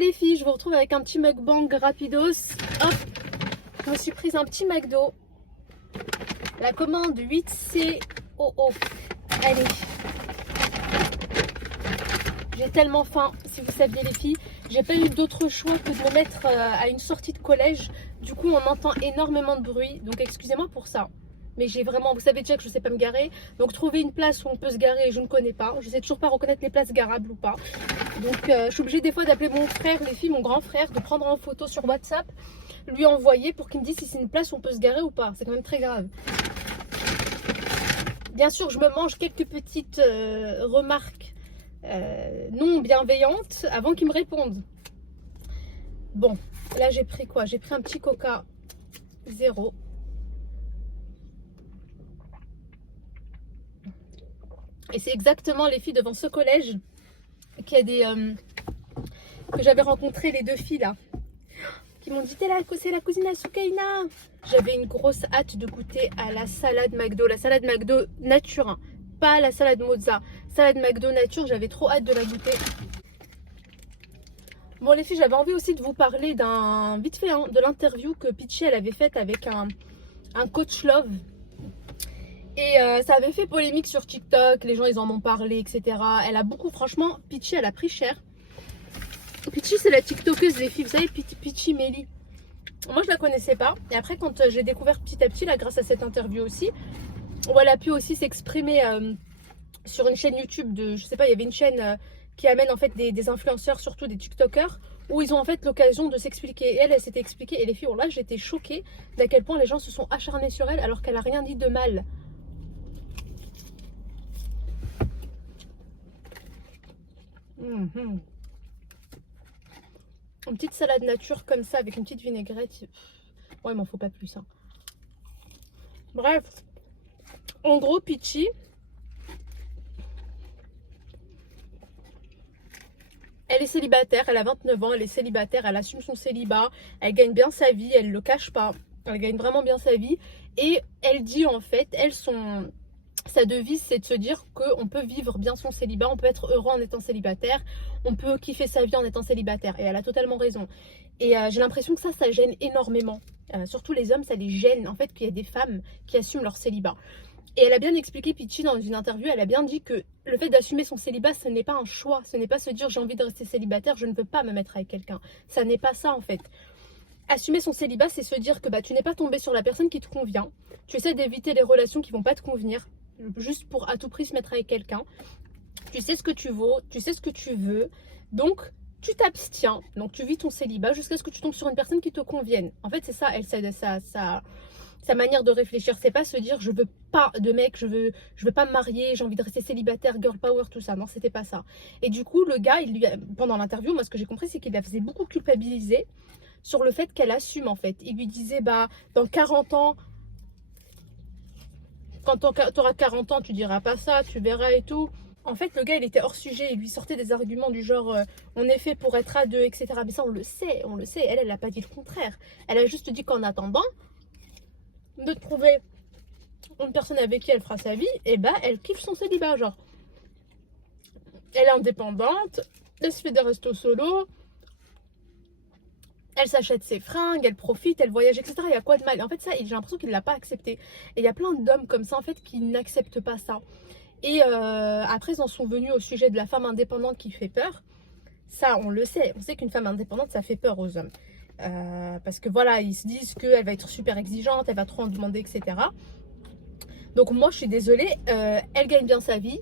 les filles, je vous retrouve avec un petit mukbang rapidos. Hop, je me suis prise un petit McDo. La commande 8COO. Allez. J'ai tellement faim, si vous saviez les filles. J'ai pas eu d'autre choix que de me mettre à une sortie de collège. Du coup, on entend énormément de bruit. Donc, excusez-moi pour ça. Mais j'ai vraiment, vous savez déjà que je sais pas me garer. Donc, trouver une place où on peut se garer, je ne connais pas. Je sais toujours pas reconnaître les places garables ou pas. Donc, je suis obligée des fois d'appeler mon frère, les filles, mon grand frère, de prendre en photo sur WhatsApp, lui envoyer pour qu'il me dise si c'est une place où on peut se garer ou pas. C'est quand même très grave. Bien sûr, je me mange quelques petites remarques non bienveillantes avant qu'ils me répondent. Bon, là j'ai pris quoi? J'ai pris un petit Coca zéro. Et c'est exactement les filles devant ce collège qu'il y a des que j'avais rencontré les deux filles là qui m'ont dit c'est la cousine à Soukaina. J'avais une grosse hâte de goûter à la salade McDo, la salade McDo nature, hein, pas la salade mozza, salade McDo nature, j'avais trop hâte de la goûter. Bon les filles, j'avais envie aussi de vous parler d'un vite fait hein, de l'interview que Peachy elle avait faite avec un coach love. Et ça avait fait polémique sur TikTok, les gens ils en ont parlé, etc. Elle a beaucoup, franchement, Peachy elle a pris cher. Peachy c'est la TikTokeuse des filles, vous savez, Peachy Melly. Moi je la connaissais pas. Et après quand j'ai découvert petit à petit, là grâce à cette interview aussi, où elle a pu aussi s'exprimer sur une chaîne YouTube de, je sais pas, il y avait une chaîne qui amène en fait des influenceurs, surtout des TikTokers, où ils ont en fait l'occasion de s'expliquer. Et elle s'était expliquée. Et les filles, oh là j'étais choquée d'à quel point les gens se sont acharnés sur elle alors qu'elle a rien dit de mal. Une petite salade nature comme ça avec une petite vinaigrette. Ouais, il m'en faut pas plus. Hein. Bref, en gros, Peachy, elle est célibataire, elle a 29 ans, elle est célibataire, elle assume son célibat, elle gagne bien sa vie, elle le cache pas, elle gagne vraiment bien sa vie. Et elle dit en fait, sa devise c'est de se dire qu'on peut vivre bien son célibat, on peut être heureux en étant célibataire, on peut kiffer sa vie en étant célibataire. Et elle a totalement raison. Et j'ai l'impression que ça gêne énormément. Surtout les hommes, ça les gêne en fait qu'il y ait des femmes qui assument leur célibat. Et elle a bien expliqué, Peachy, dans une interview, elle a bien dit que le fait d'assumer son célibat, ce n'est pas un choix. Ce n'est pas se dire j'ai envie de rester célibataire, je ne veux pas me mettre avec quelqu'un. Ça n'est pas ça en fait. Assumer son célibat, c'est se dire que tu n'es pas tombé sur la personne qui te convient. Tu essaies d'éviter les relations qui vont pas te convenir, juste pour à tout prix se mettre avec quelqu'un. Tu sais ce que tu vaux, tu sais ce que tu veux. Donc, tu t'abstiens. Donc, tu vis ton célibat jusqu'à ce que tu tombes sur une personne qui te convienne. En fait, c'est ça, sa manière de réfléchir. C'est pas se dire je veux pas de mec, je veux pas me marier, j'ai envie de rester célibataire, girl power, tout ça. Non, c'était pas ça. Et du coup, le gars, pendant l'interview, moi, ce que j'ai compris, c'est qu'il la faisait beaucoup culpabiliser sur le fait qu'elle assume, en fait. Il lui disait, dans 40 ans, quand tu auras 40 ans, tu diras pas ça, tu verras et tout. En fait, le gars, il était hors sujet. Il lui sortait des arguments du genre on est fait pour être à deux, etc. Mais ça, on le sait, on le sait. Elle n'a pas dit le contraire. Elle a juste dit qu'en attendant de trouver une personne avec qui elle fera sa vie, et elle kiffe son célibat. Genre, elle est indépendante, elle se fait des restos solo, elle s'achète ses fringues, elle profite, elle voyage, etc. Il y a quoi de mal? En fait, ça, j'ai l'impression qu'il ne l'a pas accepté. Et il y a plein d'hommes comme ça, en fait, qui n'acceptent pas ça. Et après, ils en sont venus au sujet de la femme indépendante qui fait peur. Ça, on le sait. On sait qu'une femme indépendante, ça fait peur aux hommes. Parce que voilà, ils se disent qu'elle va être super exigeante, elle va trop en demander, etc. Donc moi, je suis désolée, elle gagne bien sa vie.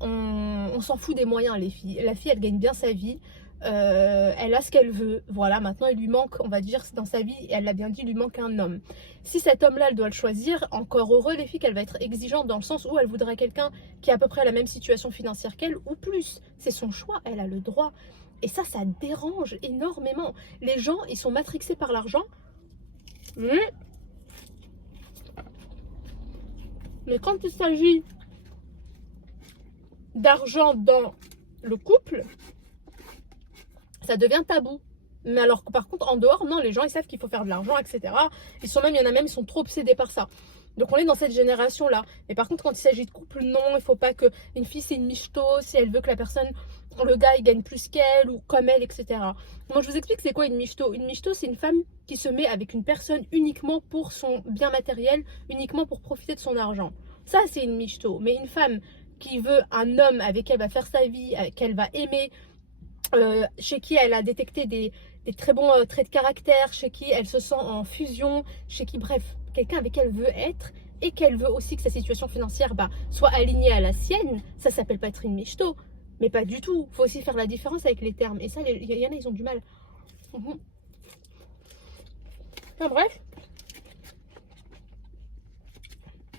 On s'en fout des moyens, les filles. La fille, elle gagne bien sa vie. Elle a ce qu'elle veut. Voilà, maintenant, il lui manque, on va dire, dans sa vie, et elle l'a bien dit, il lui manque un homme. Si cet homme-là, elle doit le choisir, encore heureux, les filles, qu'elle va être exigeante dans le sens où elle voudrait quelqu'un qui est à peu près à la même situation financière qu'elle ou plus. C'est son choix, elle a le droit. Et ça dérange énormément. Les gens, ils sont matrixés par l'argent. Mais quand il s'agit d'argent dans le couple, ça devient tabou. Mais alors que par contre, en dehors, non, les gens, ils savent qu'il faut faire de l'argent, etc. Il y en a même, ils sont trop obsédés par ça. Donc on est dans cette génération-là. Mais par contre, quand il s'agit de couple, non, il faut pas que une fille, c'est une michto. Si elle veut que la personne le gars il gagne plus qu'elle ou comme elle, etc. Moi je vous explique c'est quoi une michto. Une michto c'est une femme qui se met avec une personne uniquement pour son bien matériel, uniquement pour profiter de son argent. Ça c'est une michto. Mais une femme qui veut un homme avec qui elle va faire sa vie, qu'elle va aimer, chez qui elle a détecté des très bons traits de caractère, chez qui elle se sent en fusion, chez qui, bref, quelqu'un avec qui elle veut être et qu'elle veut aussi que sa situation financière soit alignée à la sienne, ça s'appelle pas être une michto. Mais pas du tout. Il faut aussi faire la différence avec les termes. Et ça, il y en a, ils ont du mal. Mhm. Enfin, bref.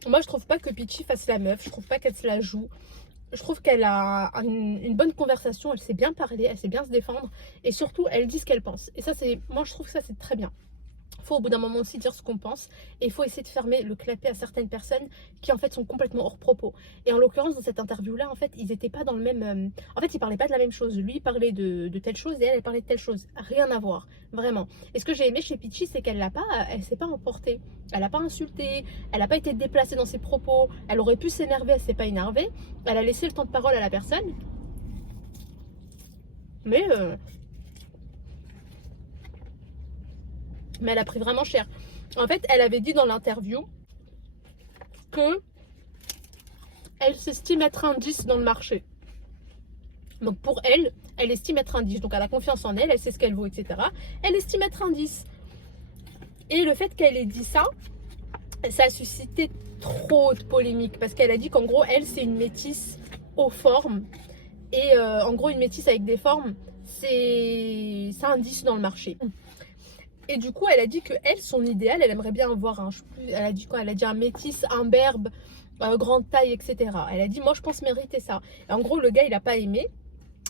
Moi, je trouve pas que Peachy fasse la meuf. Je trouve pas qu'elle se la joue. Je trouve qu'elle a une bonne conversation. Elle sait bien parler. Elle sait bien se défendre. Et surtout, elle dit ce qu'elle pense. Et ça, moi, je trouve que ça, c'est très bien. Il faut au bout d'un moment aussi dire ce qu'on pense et il faut essayer de fermer le clapet à certaines personnes qui en fait sont complètement hors propos. Et en l'occurrence dans cette interview là en fait ils n'étaient pas dans le même... En fait ils parlaient pas de la même chose. Lui il parlait de telle chose et elle parlait de telle chose. Rien à voir, vraiment. Et ce que j'ai aimé chez Peachy c'est qu'elle s'est pas emportée. Elle n'a pas insulté, elle n'a pas été déplacée dans ses propos. Elle aurait pu s'énerver, elle s'est pas énervée. Elle a laissé le temps de parole à la personne. Mais elle a pris vraiment cher. En fait, elle avait dit dans l'interview que elle s'estime être un 10 dans le marché. Donc pour elle, elle estime être un 10. Donc elle a confiance en elle, elle sait ce qu'elle vaut, etc. Elle estime être un 10. Et le fait qu'elle ait dit ça, ça a suscité trop de polémiques. Parce qu'elle a dit qu'en gros, elle, c'est une métisse aux formes. Et en gros, une métisse avec des formes, c'est un 10 dans le marché. Et du coup, elle a dit que elle, son idéal, elle aimerait bien avoir un, elle a dit quoi? Elle a dit un métis, un berbe, grande taille, etc. Elle a dit, moi, je pense mériter ça. Et en gros, le gars, il a pas aimé.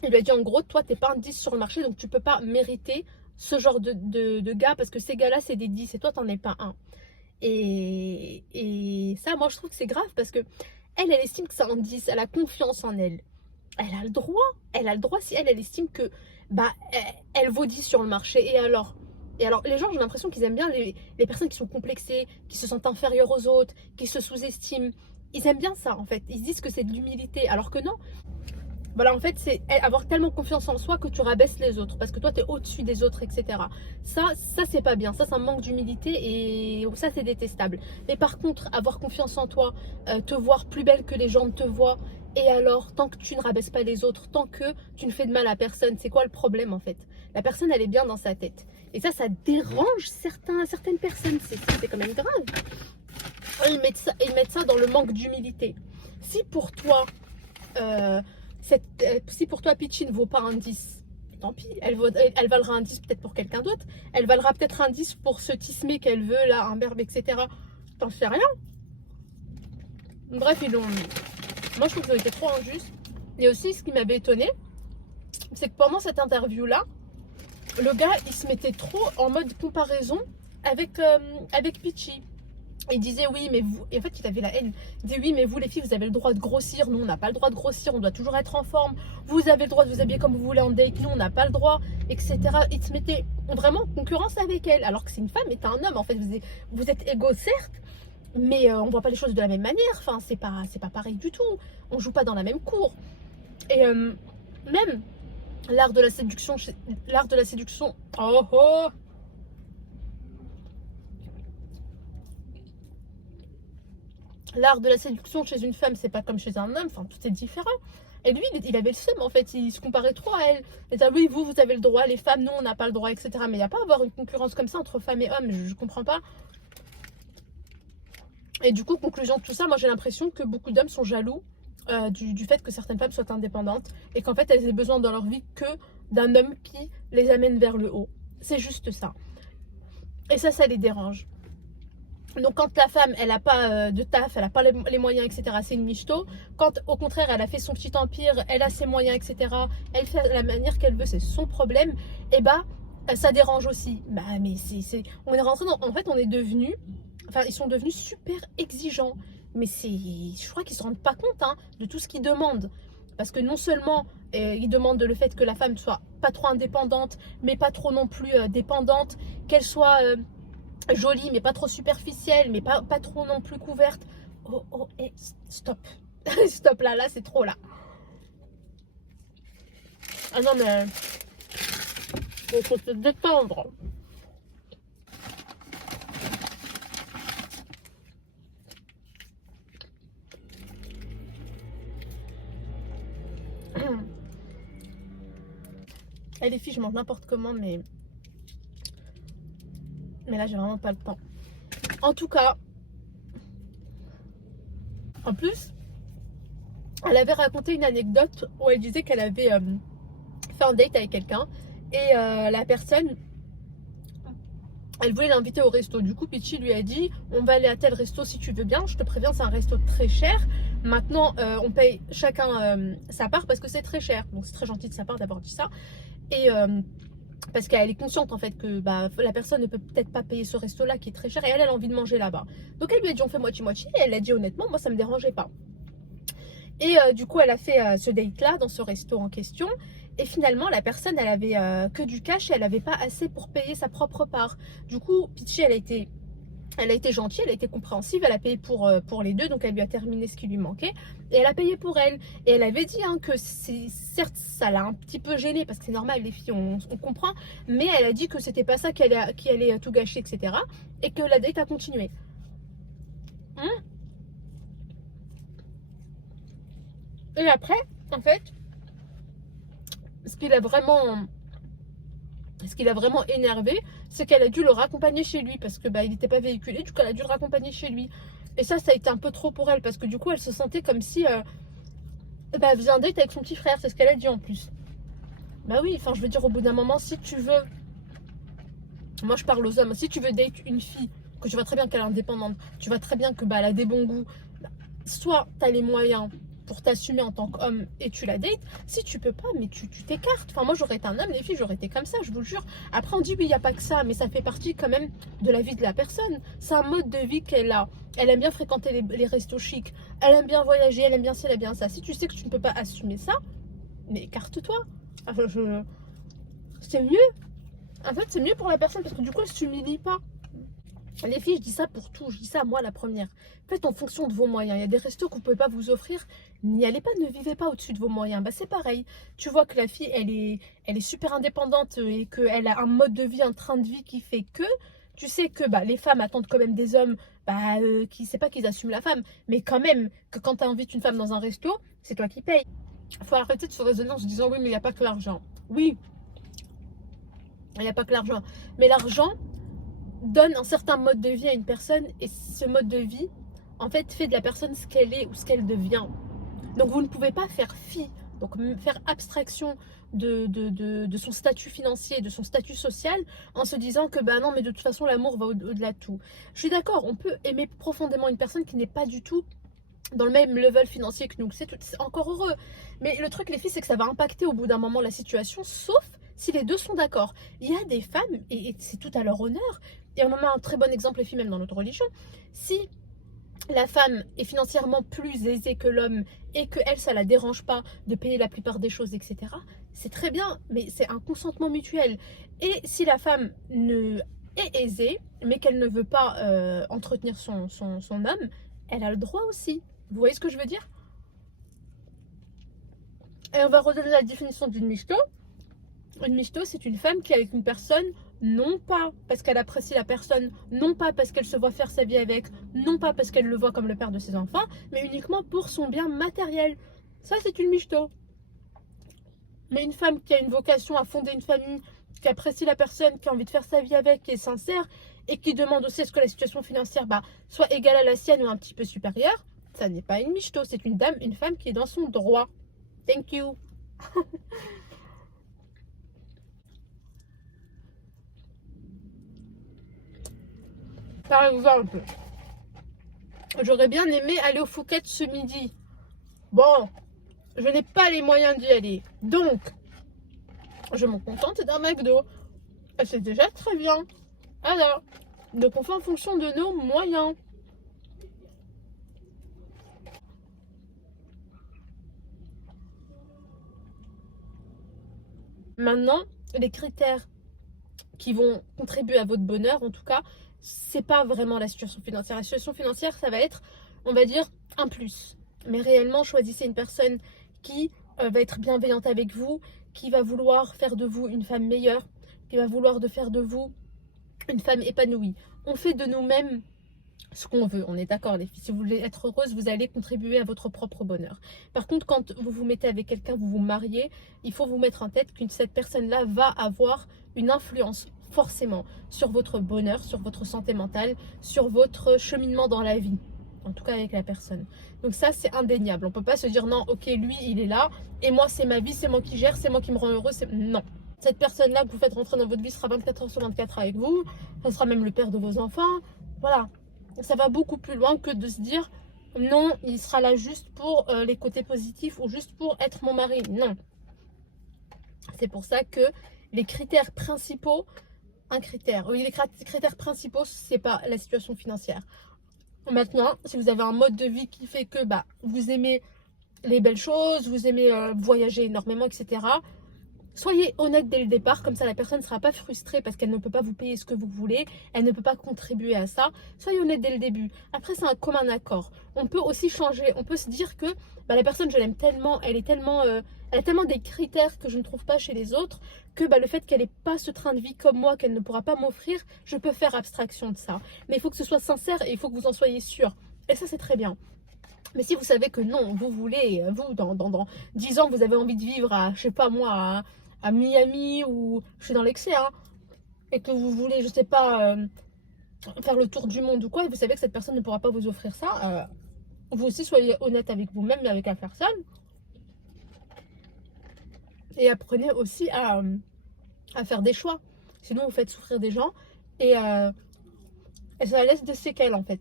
Il lui a dit, en gros, toi, t'es pas un 10 sur le marché, donc tu peux pas mériter ce genre de gars, parce que ces gars-là, c'est des 10 et toi, t'en es pas un. Et ça, moi, je trouve que c'est grave, parce que elle estime que c'est un 10, elle a confiance en elle. Elle a le droit. Elle a le droit si elle estime que, elle vaut 10 sur le marché. Et alors, les gens, j'ai l'impression qu'ils aiment bien les personnes qui sont complexées, qui se sentent inférieures aux autres, qui se sous-estiment. Ils aiment bien ça, en fait. Ils se disent que c'est de l'humilité, alors que non. Voilà, en fait, c'est avoir tellement confiance en soi que tu rabaisses les autres, parce que toi, tu es au-dessus des autres, etc. Ça c'est pas bien. Ça, c'est un manque d'humilité et ça, c'est détestable. Mais par contre, avoir confiance en toi, te voir plus belle que les gens ne te voient, et alors, tant que tu ne rabaisses pas les autres, tant que tu ne fais de mal à personne, c'est quoi le problème, en fait? La personne, elle est bien dans sa tête. Et ça dérange certaines personnes. C'est quand même grave. Ils mettent ça dans le manque d'humilité. Si pour toi, si pour toi Peachy ne vaut pas un 10, tant pis, elle valera un 10 peut-être pour quelqu'un d'autre. Elle valera peut-être un 10 pour ce tismé qu'elle veut, là, un berbe, etc. T'en sais rien. Bref, moi je trouve qu'ils ont été trop injustes. Et aussi, ce qui m'avait étonné, c'est que pendant cette interview-là, le gars, il se mettait trop en mode comparaison avec Peachy. Il disait oui mais vous, et en fait il avait la haine, il disait oui mais vous les filles vous avez le droit de grossir, nous on n'a pas le droit de grossir, on doit toujours être en forme, vous avez le droit de vous habiller comme vous voulez en date, nous on n'a pas le droit, etc. Il se mettait vraiment en concurrence avec elle, alors que c'est une femme et t'es un homme, en fait vous êtes égaux certes, mais on voit pas les choses de la même manière, enfin c'est pas pareil du tout, on joue pas dans la même cour. Et même l'art de la séduction, oh oh, l'art de la séduction chez une femme, c'est pas comme chez un homme, enfin tout est différent. Et lui, il avait le seum en fait, il se comparait trop à elle. Il disait, oui, vous avez le droit, les femmes, nous, on n'a pas le droit, etc. Mais il n'y a pas à avoir une concurrence comme ça entre femmes et hommes, je comprends pas. Et du coup, conclusion de tout ça, moi j'ai l'impression que beaucoup d'hommes sont jaloux du fait que certaines femmes soient indépendantes et qu'en fait elles aient besoin dans leur vie que d'un homme qui les amène vers le haut. C'est juste ça. Et ça les dérange. Donc quand la femme, elle n'a pas de taf, elle n'a pas les moyens, etc., c'est une michto. Quand au contraire, elle a fait son petit empire, elle a ses moyens, etc., elle fait la manière qu'elle veut, c'est son problème, et ça dérange aussi. Mais on est rentré dans... En fait, on est devenu... Enfin, ils sont devenus super exigeants. Mais je crois qu'ils ne se rendent pas compte de tout ce qu'ils demandent. Parce que non seulement ils demandent le fait que la femme soit pas trop indépendante, mais pas trop non plus dépendante, qu'elle soit... jolie mais pas trop superficielle, mais pas trop non plus couverte. Stop. Stop là c'est trop là. Ah non, mais faut se détendre. Et les filles, je mange n'importe comment, mais là, j'ai vraiment pas le temps. En tout cas, en plus, elle avait raconté une anecdote où elle disait qu'elle avait fait un date avec quelqu'un et la personne, elle voulait l'inviter au resto. Du coup, Peachy lui a dit, on va aller à tel resto si tu veux bien. Je te préviens, c'est un resto très cher. Maintenant, on paye chacun sa part parce que c'est très cher. Donc c'est très gentil de sa part d'avoir dit ça. Et parce qu'elle est consciente en fait que bah, la personne ne peut peut-être pas payer ce resto là qui est très cher et elle a envie de manger là-bas. Donc elle lui a dit on fait moitié-moitié et elle a dit honnêtement moi ça me dérangeait pas. Et du coup elle a fait ce date là dans ce resto en question et finalement la personne elle avait que du cash et elle avait pas assez pour payer sa propre part. Du coup Peachy elle a été gentille, elle a été compréhensive, elle a payé pour les deux, donc elle lui a terminé ce qui lui manquait et elle a payé pour elle. Et elle avait dit hein, que certes ça l'a un petit peu gênée parce que c'est normal, les filles on comprend, mais elle a dit que c'était pas ça qui allait tout gâcher, etc. Et que la date a continué. Et après, en fait, ce qui l'a vraiment énervé, c'est qu'elle a dû le raccompagner chez lui parce que bah, il n'était pas véhiculé, du coup elle a dû le raccompagner chez lui. Et ça a été un peu trop pour elle parce que du coup elle se sentait comme si bah, elle faisait un date avec son petit frère, c'est ce qu'elle a dit en plus. Bah oui, enfin je veux dire au bout d'un moment, si tu veux, moi je parle aux hommes, si tu veux date une fille, que tu vois très bien qu'elle est indépendante, tu vois très bien que bah, elle a des bons goûts, bah, soit tu as les moyens pour t'assumer en tant qu'homme et tu la dates. Si tu peux pas, mais tu t'écartes. Enfin, moi j'aurais été un homme, les filles, j'aurais été comme ça, je vous le jure. Après, on dit oui, il n'y a pas que ça, mais ça fait partie quand même de la vie de la personne. C'est un mode de vie qu'elle a. Elle aime bien fréquenter les restos chics, elle aime bien voyager, elle aime bien ci, elle aime bien ça. Si tu sais que tu ne peux pas assumer ça, mais écarte-toi. Enfin, c'est mieux. En fait, c'est mieux pour la personne parce que du coup, elle ne s'humilie pas. Les filles, je dis ça pour tout, je dis ça moi la première. Faites en fonction de vos moyens. Il y a des restos que vous ne pouvez pas vous offrir, n'y allez pas, ne vivez pas au-dessus de vos moyens. Bah, c'est pareil. Tu vois que la fille, elle est super indépendante et qu'elle a un mode de vie, un train de vie qui fait que tu sais que bah, les femmes attendent quand même des hommes bah, qui, c'est pas qu'ils assument la femme, mais quand même que quand tu invites une femme dans un resto, c'est toi qui payes. Il faut arrêter de se raisonner en se disant oui, mais il n'y a pas que l'argent. Oui, il n'y a pas que l'argent. Mais l'argent donne un certain mode de vie à une personne et ce mode de vie, en fait, fait de la personne ce qu'elle est ou ce qu'elle devient. Donc vous ne pouvez pas faire fi, donc faire abstraction de son statut financier, de son statut social, en se disant que bah non, mais de toute façon l'amour va au-delà de tout. Je suis d'accord, on peut aimer profondément une personne qui n'est pas du tout dans le même level financier que nous, c'est encore heureux. Mais le truc les filles, c'est que ça va impacter au bout d'un moment la situation, sauf si les deux sont d'accord. Il y a des femmes, et c'est tout à leur honneur, et on en a un très bon exemple les filles même dans notre religion, si la femme est financièrement plus aisée que l'homme et que elle, ça la dérange pas de payer la plupart des choses, etc., c'est très bien, mais c'est un consentement mutuel. Et si la femme est aisée, mais qu'elle ne veut pas entretenir son homme, elle a le droit aussi. Vous voyez ce que je veux dire? Et on va redonner la définition d'une michto. Une michto, c'est une femme qui est avec une personne, non pas parce qu'elle apprécie la personne, non pas parce qu'elle se voit faire sa vie avec, non pas parce qu'elle le voit comme le père de ses enfants, mais uniquement pour son bien matériel. Ça, c'est une michto. Mais une femme qui a une vocation à fonder une famille, qui apprécie la personne, qui a envie de faire sa vie avec, qui est sincère, et qui demande aussi à ce que la situation financière soit égale à la sienne ou un petit peu supérieure, ça n'est pas une michto, c'est une dame, une femme qui est dans son droit. Thank you. Par exemple, j'aurais bien aimé aller au Phuket ce midi. Bon, je n'ai pas les moyens d'y aller. Donc, je me contente d'un McDo. Et c'est déjà très bien. Alors, donc on fait en fonction de nos moyens. Maintenant, les critères qui vont contribuer à votre bonheur, en tout cas, c'est pas vraiment la situation financière. La situation financière, ça va être, on va dire, un plus. Mais réellement, choisissez une personne qui va être bienveillante avec vous, qui va vouloir faire de vous une femme meilleure, qui va vouloir de faire de vous une femme épanouie. On fait de nous-mêmes ce qu'on veut, on est d'accord les filles. Si vous voulez être heureuse, vous allez contribuer à votre propre bonheur. Par contre, quand vous vous mettez avec quelqu'un, vous vous mariez, il faut vous mettre en tête que cette personne-là va avoir une influence forcément sur votre bonheur, sur votre santé mentale, sur votre cheminement dans la vie. En tout cas avec la personne. Donc ça, c'est indéniable. On ne peut pas se dire non, ok, lui, il est là, et moi, c'est ma vie, c'est moi qui gère, c'est moi qui me rend heureux. Non. Cette personne-là que vous faites rentrer dans votre vie sera 24 heures sur 24 avec vous. Ça sera même le père de vos enfants. Voilà. Ça va beaucoup plus loin que de se dire non, il sera là juste pour les côtés positifs ou juste pour être mon mari. Non. C'est pour ça que les critères principaux, les critères principaux, c'est pas la situation financière. Maintenant, si vous avez un mode de vie qui fait que vous aimez les belles choses, vous aimez voyager énormément, etc., soyez honnête dès le départ, comme ça la personne ne sera pas frustrée parce qu'elle ne peut pas vous payer ce que vous voulez, elle ne peut pas contribuer à ça. Soyez honnête dès le début. Après, c'est un commun accord. On peut aussi changer, on peut se dire que la personne, je l'aime tellement, elle a tellement des critères que je ne trouve pas chez les autres, que le fait qu'elle n'ait pas ce train de vie comme moi, qu'elle ne pourra pas m'offrir, je peux faire abstraction de ça. Mais il faut que ce soit sincère et il faut que vous en soyez sûr. Et ça, c'est très bien. Mais si vous savez que non, vous voulez, vous, dans 10 ans, vous avez envie de vivre à, je sais pas moi, à Miami, ou je suis dans l'excès, hein, et que vous voulez, je sais pas, faire le tour du monde ou quoi, et vous savez que cette personne ne pourra pas vous offrir ça, vous aussi soyez honnête avec vous-même et avec la personne. Et apprenez aussi à faire des choix. Sinon, vous faites souffrir des gens, et ça laisse des séquelles en fait.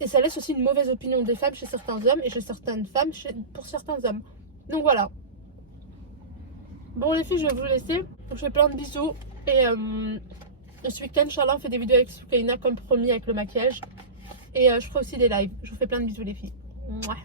Et ça laisse aussi une mauvaise opinion des femmes chez certains hommes et chez certaines femmes pour certains hommes. Donc voilà. Bon les filles, je vais vous laisser. Je vous fais plein de bisous. Et ce week-end, Inch'Allah, on fait des vidéos avec Soukaina comme promis avec le maquillage. Et je ferai aussi des lives. Je vous fais plein de bisous les filles. Mouah.